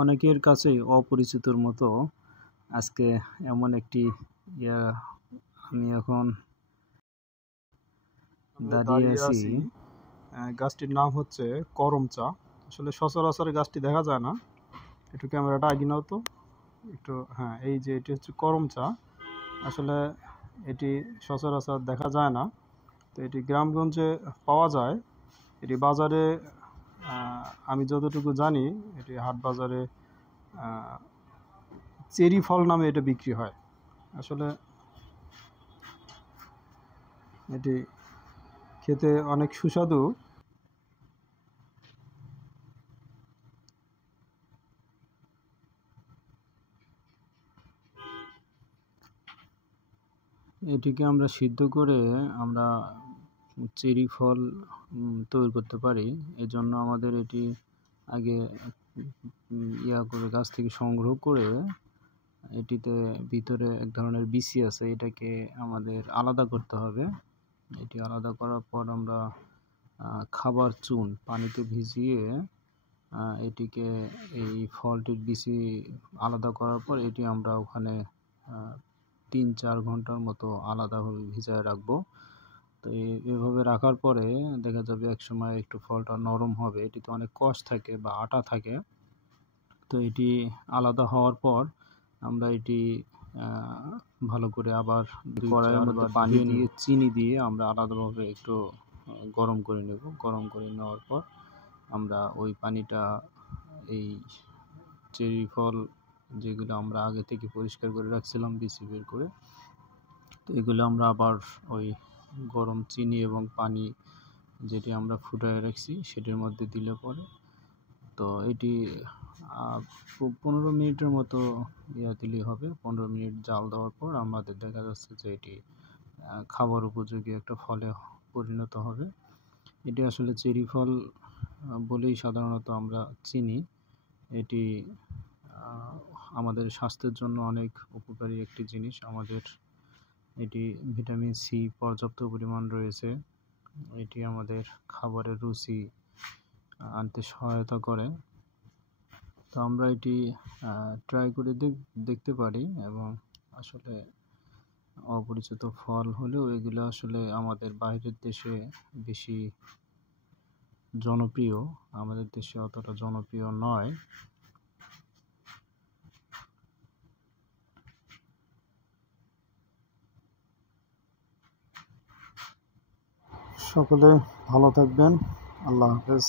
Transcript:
অনেকের কাছেই অপরিচিতর মতো আজকে এমন একটি আমি এখন দাঁড়িয়ে আছি। গাছটির নাম হচ্ছে করম চা। আসলে সচরাচর গাছটি দেখা যায় না। একটু ক্যামেরাটা আগে নাও তো একটু। হ্যাঁ, এই যে এটি হচ্ছে করম চা। আসলে এটি সচরাচর দেখা যায় না, তো এটি গ্রামগঞ্জে পাওয়া যায়। এটি বাজারে আমি যতটুকু জানি এটি হাট বাজারে চেরি ফল নামে এটা বিক্রি হয়। আসলে এটি খেতে অনেক সুস্বাদু। এটিকে আমরা সিদ্ধ করে আমরা চেরি ফল তৈরি করতে পারি। এজন্য আমাদের এটি আগে করে গাছ থেকে সংগ্রহ করে এটিতে ভিতরে এক ধরনের বিচি আছে, এটাকে আমাদের আলাদা করতে হবে। এটি আলাদা করার পর আমরা খাবার চুন পানিতে ভিজিয়ে এটিকে এই ফলটির বিচি আলাদা করার পর এটি আমরা ওখানে 3-4 ঘন্টার মতো আলাদাভাবে ভিজায় রাখবো। তো এভাবে রাখার পরে দেখা যাবে এক সময় একটু ফলটা নরম হবে। এটিতে অনেক কষ থাকে বা আটা থাকে। তো এটি আলাদা হওয়ার পর আমরা এটি ভালো করে আবার কড়াইয়ের মধ্যে পানি দিয়ে চিনি দিয়ে আমরা আলাদাভাবে একটু গরম করে নেব। গরম করে নেওয়ার পর আমরা ওই পানিটা এই চেরি ফল যেগুলো আমরা আগে থেকে পরিষ্কার করে রাখছিলাম বিচি বের করে, তো এগুলো আমরা আবার ওই গরম চিনি এবং পানি যেটি আমরা ফুটায় রাখছি সেটির মধ্যে দিলে পরে তো এটি 15 মিনিটের মতো দিলেই হবে। 15 মিনিট জাল দেওয়ার পর আমাদের দেখা যাচ্ছে যে এটি খাবার উপযোগী একটা ফলে পরিণত হবে। এটি আসলে চেরি ফল বলেই সাধারণত আমরা চিনি। এটি আমাদের স্বাস্থ্যের জন্য অনেক উপকারী একটি জিনিস। আমাদের এটি ভিটামিন সি পর্যাপ্ত পরিমাণ রয়েছে। এটি আমাদের খাবারের রুচি আনতে সহায়তা করে। তো আমরা এটি ট্রাই করে দেখতে পারি। এবং আসলে অপরিচিত ফল হলেও এগুলো আসলে আমাদের বাইরের দেশে বেশি জনপ্রিয়, আমাদের দেশে অতটা জনপ্রিয় নয়। সকলে ভালো থাকবেন। আল্লাহ হাফেজ।